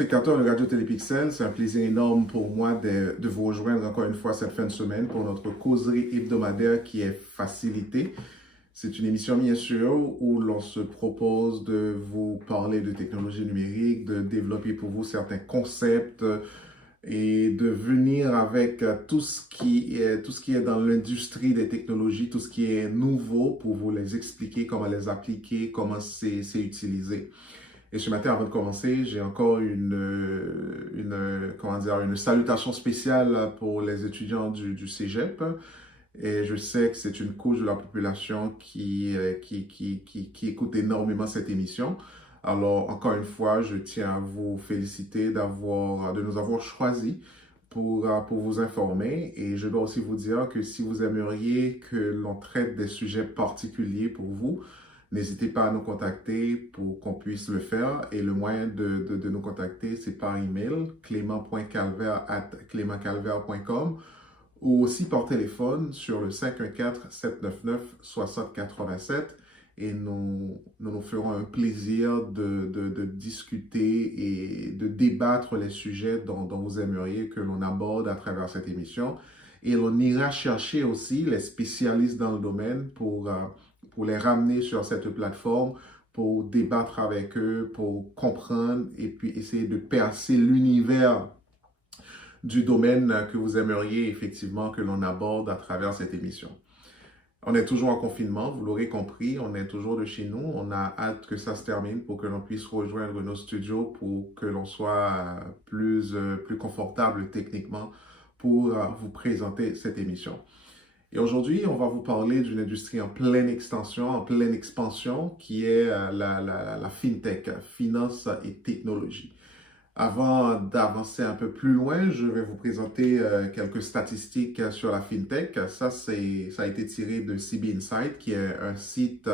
téléspectateurs de Radio Télépixel, c'est un plaisir énorme pour moi de vous rejoindre encore une fois cette fin de semaine pour notre causerie hebdomadaire qui est facilitée. C'est une émission bien sûr où l'on se propose de vous parler de technologie numérique, de développer pour vous certains concepts et de venir avec tout ce qui est dans l'industrie des technologies, tout ce qui est nouveau pour vous les expliquer, comment les appliquer, comment c'est utilisé. Et ce matin, avant de commencer, j'ai encore une salutation spéciale pour les étudiants du Cégep. Et je sais que c'est une couche de la population qui écoute énormément cette émission. Alors, encore une fois, je tiens à vous féliciter de nous avoir choisis pour vous informer. Et je dois aussi vous dire que si vous aimeriez que l'on traite des sujets particuliers pour vous, n'hésitez pas à nous contacter pour qu'on puisse le faire. Et le moyen de nous contacter, c'est par email, clément.calvaire@clémentcalvaire.com ou aussi par téléphone sur le 514-799-6087. Et nous ferons un plaisir de discuter et de débattre les sujets dont vous aimeriez que l'on aborde à travers cette émission. Et on ira chercher aussi les spécialistes dans le domaine pour les ramener sur cette plateforme, pour débattre avec eux, pour comprendre et puis essayer de percer l'univers du domaine que vous aimeriez effectivement que l'on aborde à travers cette émission. On est toujours en confinement, vous l'aurez compris, on est toujours de chez nous. On a hâte que ça se termine pour que l'on puisse rejoindre nos studios pour que l'on soit plus confortable techniquement pour vous présenter cette émission. Et aujourd'hui, on va vous parler d'une industrie en pleine extension, en pleine expansion, qui est la FinTech, finance et technologie. Avant d'avancer un peu plus loin, je vais vous présenter quelques statistiques sur la FinTech. Ça a été tiré de CB Insight, qui est un site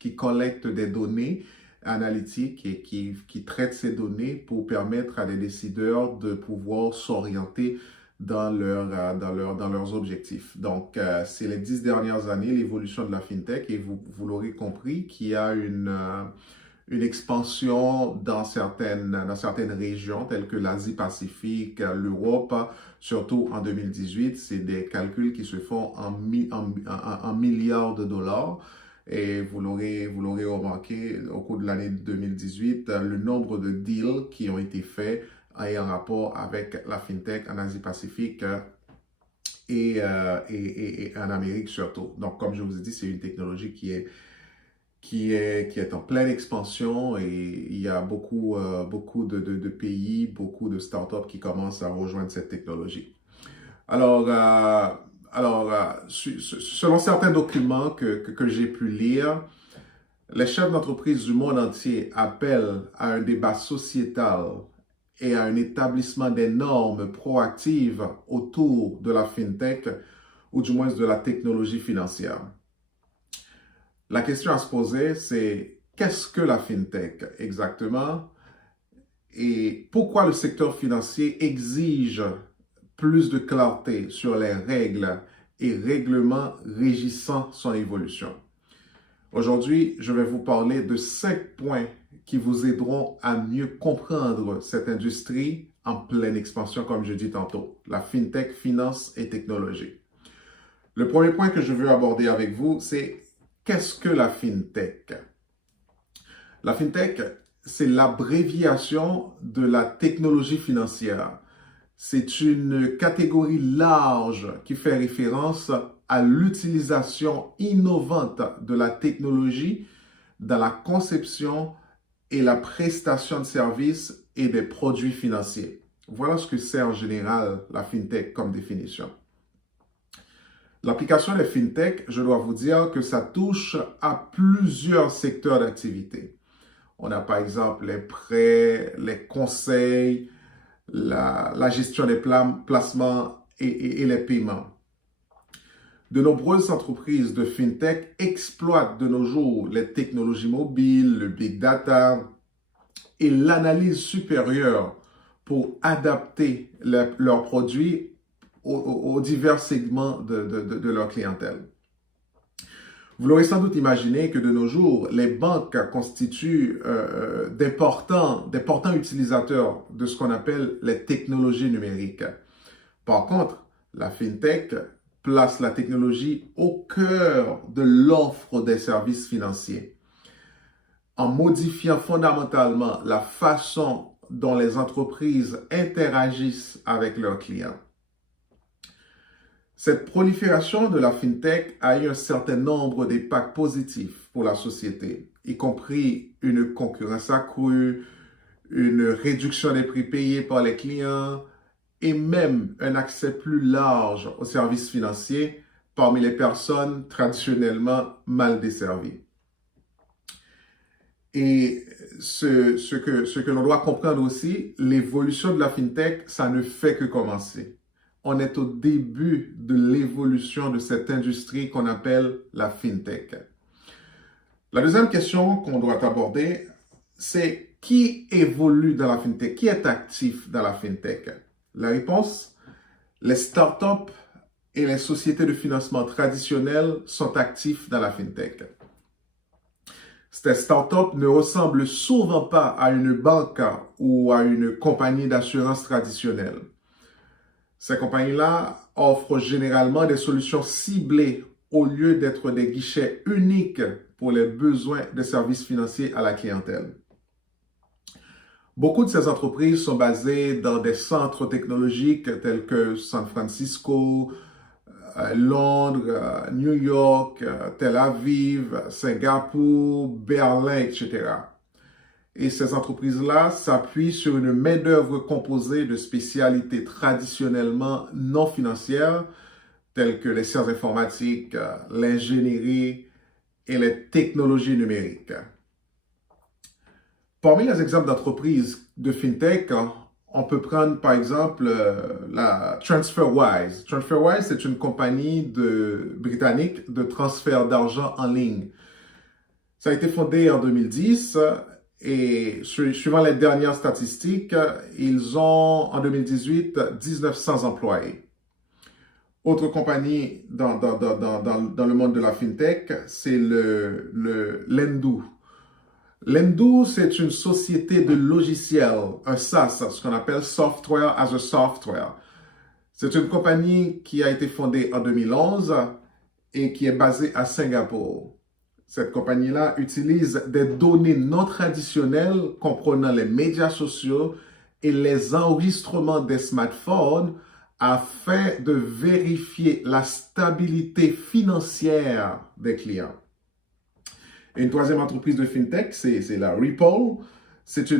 qui collecte des données analytiques et qui traite ces données pour permettre à des décideurs de pouvoir s'orienter dans leurs objectifs. Donc, c'est les 10 dernières années, l'évolution de la FinTech, et vous l'aurez compris qu'il y a une expansion dans certaines régions telles que l'Asie-Pacifique, l'Europe, surtout en 2018. C'est des calculs qui se font en milliards de dollars. Et vous l'aurez remarqué au cours de l'année 2018, le nombre de deals qui ont été faits en rapport avec la FinTech en Asie-Pacifique et en Amérique surtout. Donc, comme je vous ai dit, c'est une technologie qui est en pleine expansion et il y a beaucoup de pays, beaucoup de startups qui commencent à rejoindre cette technologie. Alors, selon certains documents que j'ai pu lire, les chefs d'entreprise du monde entier appellent à un débat sociétal et à un établissement des normes proactives autour de la FinTech ou du moins de la technologie financière. La question à se poser, c'est qu'est-ce que la FinTech exactement et pourquoi le secteur financier exige plus de clarté sur les règles et règlements régissant son évolution. Aujourd'hui, je vais vous parler de 5 points qui vous aideront à mieux comprendre cette industrie en pleine expansion, comme je dis tantôt, la FinTech, finance et technologie. Le premier point que je veux aborder avec vous, c'est qu'est-ce que la FinTech? La FinTech, c'est l'abréviation de la technologie financière. C'est une catégorie large qui fait référence à l'utilisation innovante de la technologie dans la conception et la prestation de services et des produits financiers. Voilà ce que c'est en général la FinTech comme définition. L'application des FinTech, je dois vous dire que ça touche à plusieurs secteurs d'activité. On a par exemple les prêts, les conseils, la gestion des placements et les paiements. De nombreuses entreprises de FinTech exploitent de nos jours les technologies mobiles, le big data et l'analyse supérieure pour adapter leurs produits aux divers segments de leur clientèle. Vous l'aurez sans doute imaginé que de nos jours, les banques constituent d'importants utilisateurs de ce qu'on appelle les technologies numériques. Par contre, la FinTech place la technologie au cœur de l'offre des services financiers, en modifiant fondamentalement la façon dont les entreprises interagissent avec leurs clients. Cette prolifération de la FinTech a eu un certain nombre d'impacts positifs pour la société, y compris une concurrence accrue, une réduction des prix payés par les clients et même un accès plus large aux services financiers parmi les personnes traditionnellement mal desservies. Et ce que l'on doit comprendre aussi, l'évolution de la FinTech, ça ne fait que commencer. On est au début de l'évolution de cette industrie qu'on appelle la FinTech. La deuxième question qu'on doit aborder, c'est qui évolue dans la FinTech? Qui est actif dans la FinTech? La réponse, les startups et les sociétés de financement traditionnelles sont actifs dans la FinTech. Ces startups ne ressemblent souvent pas à une banque ou à une compagnie d'assurance traditionnelle. Ces compagnies-là offrent généralement des solutions ciblées au lieu d'être des guichets uniques pour les besoins de services financiers à la clientèle. Beaucoup de ces entreprises sont basées dans des centres technologiques tels que San Francisco, Londres, New York, Tel Aviv, Singapour, Berlin, etc. Et ces entreprises-là s'appuient sur une main-d'œuvre composée de spécialités traditionnellement non financières, telles que les sciences informatiques, l'ingénierie et les technologies numériques. Parmi les exemples d'entreprises de FinTech, on peut prendre par exemple la TransferWise. TransferWise, c'est une compagnie britannique de transfert d'argent en ligne. Ça a été fondé en 2010 et suivant les dernières statistiques, ils ont en 2018 1900 employés. Autre compagnie dans le monde de la FinTech, c'est Lendoo. Lendoo, c'est une société de logiciels, un SaaS, ce qu'on appelle Software as a Software. C'est une compagnie qui a été fondée en 2011 et qui est basée à Singapour. Cette compagnie-là utilise des données non traditionnelles comprenant les médias sociaux et les enregistrements des smartphones afin de vérifier la stabilité financière des clients. Et une troisième entreprise de FinTech, c'est la Ripple.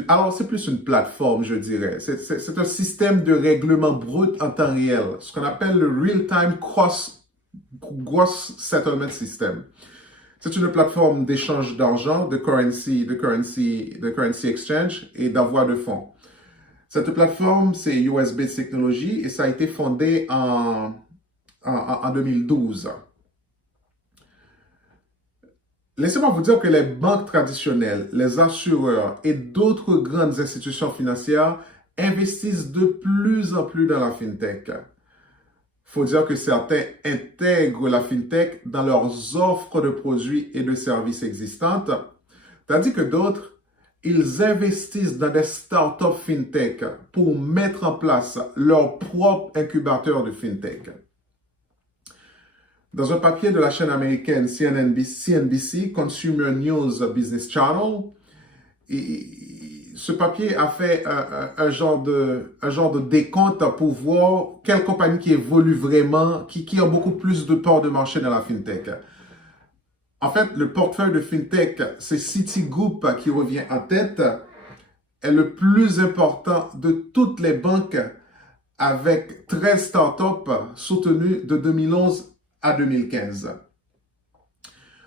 Alors, c'est plus une plateforme, je dirais. C'est un système de règlement brut en temps réel, ce qu'on appelle le Real-Time Gross Settlement System. C'est une plateforme d'échange d'argent, de currency exchange et d'envoi de fonds. Cette plateforme, c'est US-based technology et ça a été fondé en 2012. Laissez-moi vous dire que les banques traditionnelles, les assureurs et d'autres grandes institutions financières investissent de plus en plus dans la FinTech. Il faut dire que certains intègrent la FinTech dans leurs offres de produits et de services existantes, tandis que d'autres, ils investissent dans des startups FinTech pour mettre en place leur propre incubateur de FinTech. Dans un papier de la chaîne américaine CNBC, Consumer News Business Channel, ce papier a fait un genre de décompte pour voir quelles compagnies qui évoluent vraiment, qui ont beaucoup plus de parts de marché dans la FinTech. En fait, le portefeuille de FinTech, c'est Citigroup qui revient en tête, est le plus important de toutes les banques avec 13 startups soutenues de 2011 à 2015.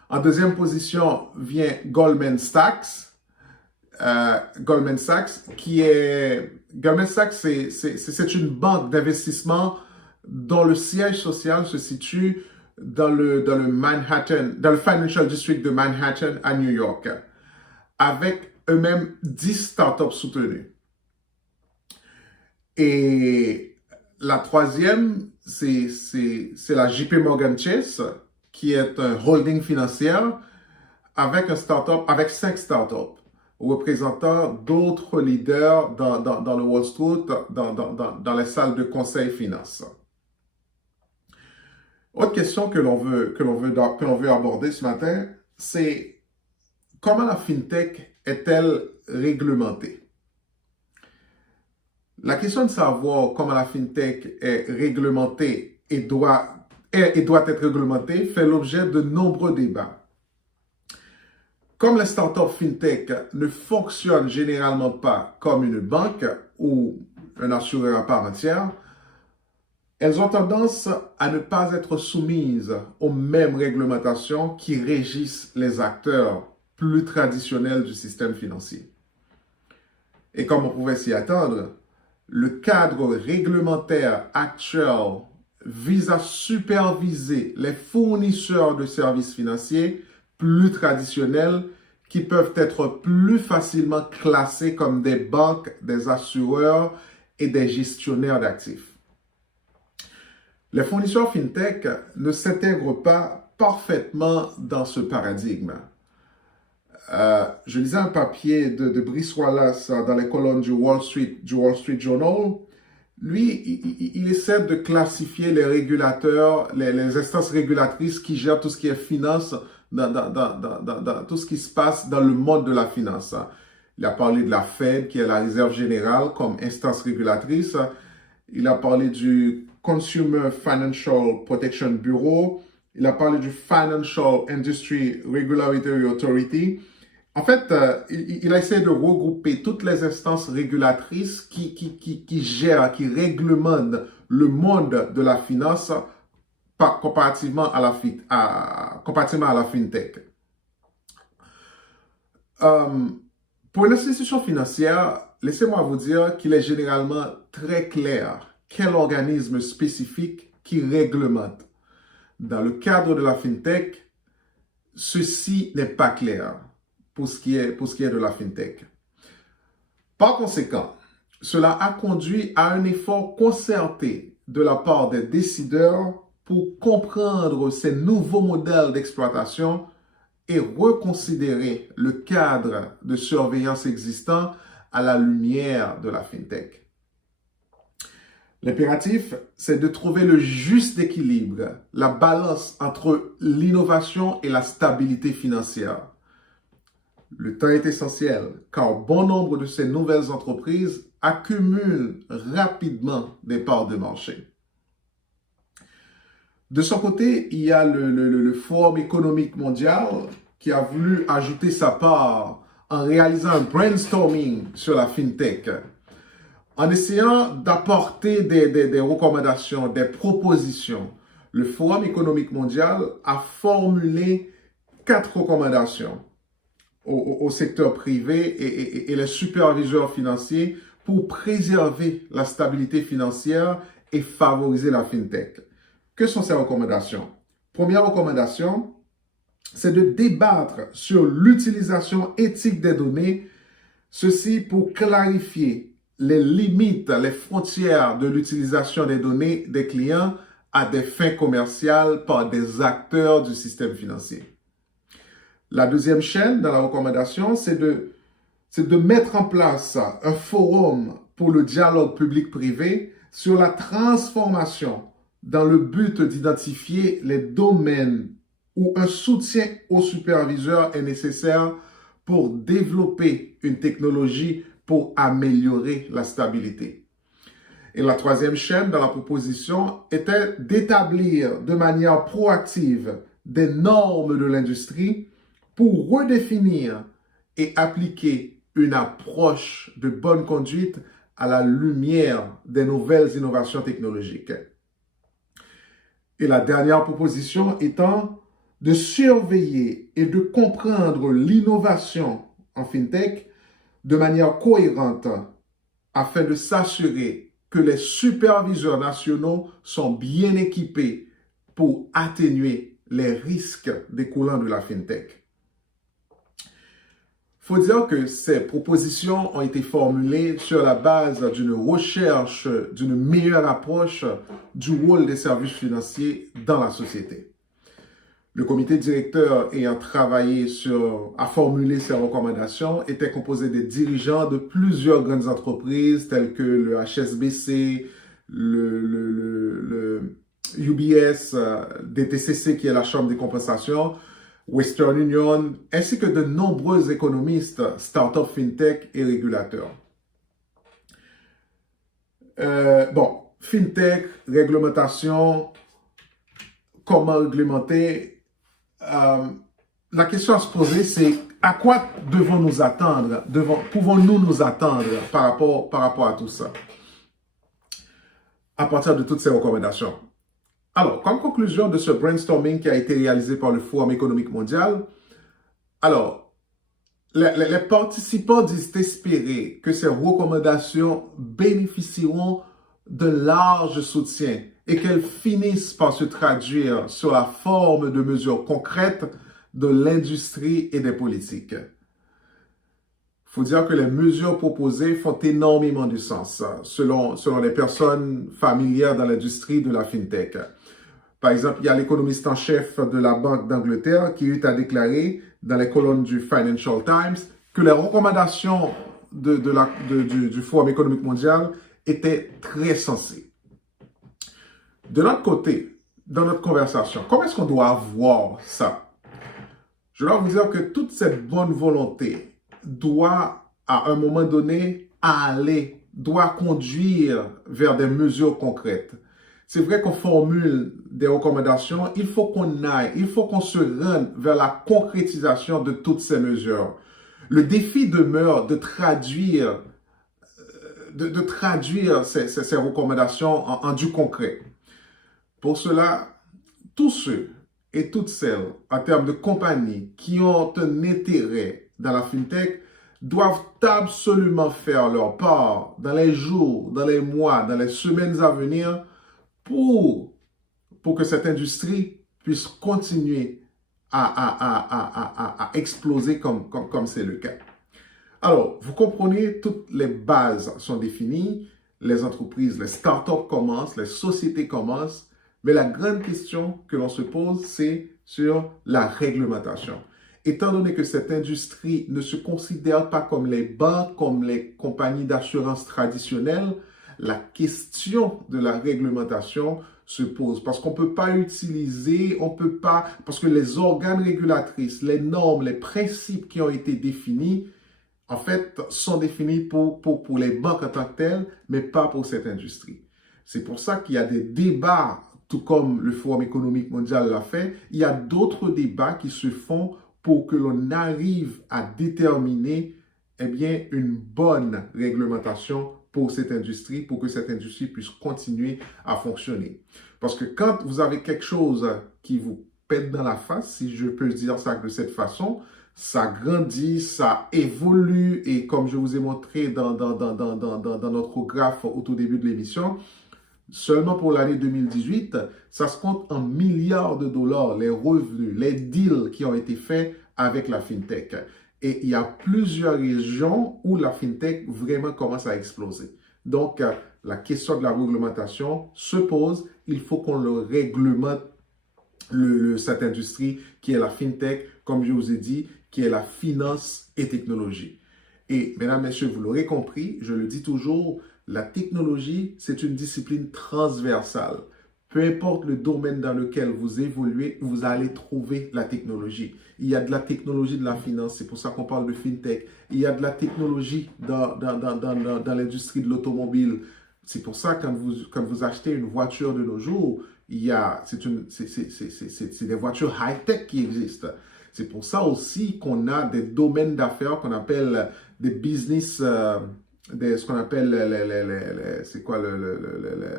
En deuxième position vient Goldman Sachs. Goldman Sachs, c'est une banque d'investissement dont le siège social se situe dans le Financial District de Manhattan à New York, avec eux-mêmes 10 startups soutenues. Et la troisième, c'est la JP Morgan Chase, qui est un holding financier avec un startup, avec 5 startups représentant d'autres leaders dans le Wall Street, dans les salles de conseil finance. Autre question que l'on veut aborder ce matin, c'est comment la FinTech est-elle réglementée? La question de savoir comment la FinTech est réglementée et doit être réglementée fait l'objet de nombreux débats. Comme les startups FinTech ne fonctionnent généralement pas comme une banque ou un assureur à part entière, elles ont tendance à ne pas être soumises aux mêmes réglementations qui régissent les acteurs plus traditionnels du système financier. Et comme on pouvait s'y attendre, le cadre réglementaire actuel vise à superviser les fournisseurs de services financiers plus traditionnels qui peuvent être plus facilement classés comme des banques, des assureurs et des gestionnaires d'actifs. Les fournisseurs FinTech ne s'intègrent pas parfaitement dans ce paradigme. Je lisais un papier de Brice Wallace dans les colonnes du Wall Street Journal. Lui, il essaie de classifier les régulateurs, les instances régulatrices qui gèrent tout ce qui est finance, dans tout ce qui se passe dans le monde de la finance. Il a parlé de la Fed, qui est la Réserve générale, comme instance régulatrice. Il a parlé du Consumer Financial Protection Bureau. Il a parlé du Financial Industry Regulatory Authority. En fait, il a essayé de regrouper toutes les instances régulatrices qui gèrent, qui réglementent le monde de la finance comparativement à la FinTech. Pour une institution financière, laissez-moi vous dire qu'il est généralement très clair quel organisme spécifique qui réglemente. Dans le cadre de la FinTech, ceci n'est pas clair pour ce qui est de la FinTech. Par conséquent, cela a conduit à un effort concerté de la part des décideurs pour comprendre ces nouveaux modèles d'exploitation et reconsidérer le cadre de surveillance existant à la lumière de la FinTech. L'impératif, c'est de trouver le juste équilibre, la balance entre l'innovation et la stabilité financière. Le temps est essentiel car bon nombre de ces nouvelles entreprises accumulent rapidement des parts de marché. De son côté, il y a le Forum économique mondial qui a voulu ajouter sa part en réalisant un brainstorming sur la FinTech, en essayant d'apporter des recommandations, des propositions. Le Forum économique mondial a formulé 4 recommandations au secteur privé et les superviseurs financiers pour préserver la stabilité financière et favoriser la FinTech. Que sont ces recommandations? Première recommandation, c'est de débattre sur l'utilisation éthique des données, ceci pour clarifier les limites, les frontières de l'utilisation des données des clients à des fins commerciales par des acteurs du système financier. La deuxième chaîne dans la recommandation, c'est de mettre en place un forum pour le dialogue public-privé sur la transformation dans le but d'identifier les domaines où un soutien aux superviseurs est nécessaire pour développer une technologie pour améliorer la stabilité. Et la troisième chaîne dans la proposition était d'établir de manière proactive des normes de l'industrie pour redéfinir et appliquer une approche de bonne conduite à la lumière des nouvelles innovations technologiques. Et la dernière proposition étant de surveiller et de comprendre l'innovation en FinTech de manière cohérente afin de s'assurer que les superviseurs nationaux sont bien équipés pour atténuer les risques découlant de la FinTech. Il faut dire que ces propositions ont été formulées sur la base d'une recherche d'une meilleure approche du rôle des services financiers dans la société. Le comité directeur ayant travaillé à formuler ces recommandations était composé des dirigeants de plusieurs grandes entreprises telles que le HSBC, le UBS, DTCC qui est la Chambre des compensations, Western Union, ainsi que de nombreux économistes, start-up, fintech et régulateurs. Fintech, réglementation, comment réglementer? La question à se poser, c'est à quoi devons-nous attendre, pouvons-nous nous attendre par rapport à tout ça, à partir de toutes ces recommandations? Alors, comme conclusion de ce brainstorming qui a été réalisé par le Forum économique mondial, alors, les participants disent espérer que ces recommandations bénéficieront de large soutien et qu'elles finissent par se traduire sur la forme de mesures concrètes de l'industrie et des politiques. Il faut dire que les mesures proposées font énormément de sens selon les personnes familières dans l'industrie de la FinTech. Par exemple, il y a l'économiste en chef de la Banque d'Angleterre qui a déclaré dans les colonnes du Financial Times que les recommandations du Forum économique mondial étaient très sensées. De notre côté, dans notre conversation, comment est-ce qu'on doit voir ça? Je dois vous dire que toute cette bonne volonté doit, à un moment donné, doit conduire vers des mesures concrètes. C'est vrai qu'on formule des recommandations, il faut qu'on se rende vers la concrétisation de toutes ces mesures. Le défi demeure de traduire ces recommandations en du concret. Pour cela, tous ceux et toutes celles, en termes de compagnies qui ont un intérêt dans la FinTech, doivent absolument faire leur part dans les jours, dans les mois, dans les semaines à venir pour que cette industrie puisse continuer à exploser comme c'est le cas. Alors, vous comprenez, toutes les bases sont définies, les entreprises, les startups commencent, les sociétés commencent, mais la grande question que l'on se pose, c'est sur la réglementation. Étant donné que cette industrie ne se considère pas comme les banques, comme les compagnies d'assurance traditionnelles, la question de la réglementation se pose parce qu'on ne peut pas parce que les organes régulatrices, les normes, les principes qui ont été définis, en fait, sont définis pour les banques en tant que telles, mais pas pour cette industrie. C'est pour ça qu'il y a des débats, tout comme le Forum économique mondial l'a fait, il y a d'autres débats qui se font pour que l'on arrive à déterminer une bonne réglementation pour cette industrie, pour que cette industrie puisse continuer à fonctionner. Parce que quand vous avez quelque chose qui vous pète dans la face, si je peux dire ça de cette façon, ça grandit, ça évolue et comme je vous ai montré dans notre graphe au tout début de l'émission, seulement pour l'année 2018, ça se compte en milliards de dollars, les revenus, les deals qui ont été faits avec la FinTech. Et il y a plusieurs régions où la FinTech vraiment commence à exploser. Donc, la question de la réglementation se pose. Il faut qu'on le réglemente, cette industrie qui est la FinTech, comme je vous ai dit, qui est la finance et technologie. Et mesdames, messieurs, vous l'aurez compris, je le dis toujours, la technologie, c'est une discipline transversale. Peu importe le domaine dans lequel vous évoluez, vous allez trouver la technologie. Il y a de la technologie de la finance, c'est pour ça qu'on parle de FinTech. Il y a de la technologie dans l'industrie de l'automobile. C'est pour ça quand vous achetez une voiture de nos jours, c'est des voitures high-tech qui existent. C'est pour ça aussi qu'on a des domaines d'affaires qu'on appelle des business, ce qu'on appelle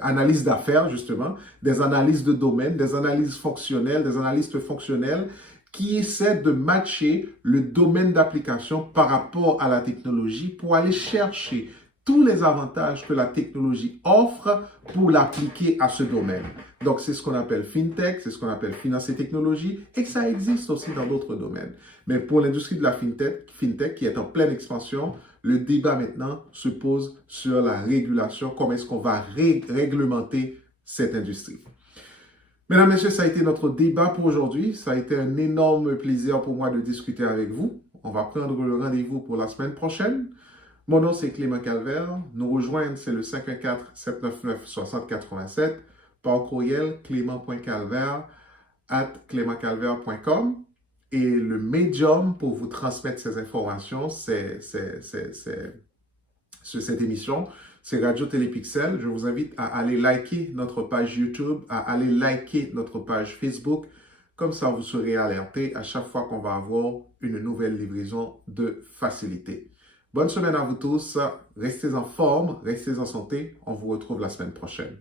analyse d'affaires justement, des analyses de domaine, des analyses fonctionnelles, des analystes fonctionnels qui essaient de matcher le domaine d'application par rapport à la technologie pour aller chercher tous les avantages que la technologie offre pour l'appliquer à ce domaine. Donc, c'est ce qu'on appelle FinTech, c'est ce qu'on appelle finance et technologie, et ça existe aussi dans d'autres domaines. Mais pour l'industrie de la FinTech qui est en pleine expansion, le débat maintenant se pose sur la régulation, comment est-ce qu'on va réglementer cette industrie. Mesdames, Messieurs, ça a été notre débat pour aujourd'hui. Ça a été un énorme plaisir pour moi de discuter avec vous. On va prendre le rendez-vous pour la semaine prochaine. Mon nom, c'est Clément Calvaire. Nous rejoindre, c'est le 514-799-6087 par courriel clément.calvaire@clémentcalvaire.com. Et le médium pour vous transmettre ces informations, sur cette émission, c'est Radio Télépixel. Je vous invite à aller liker notre page YouTube, à aller liker notre page Facebook. Comme ça, vous serez alerté à chaque fois qu'on va avoir une nouvelle livraison de facilité. Bonne semaine à vous tous. Restez en forme, restez en santé. On vous retrouve la semaine prochaine.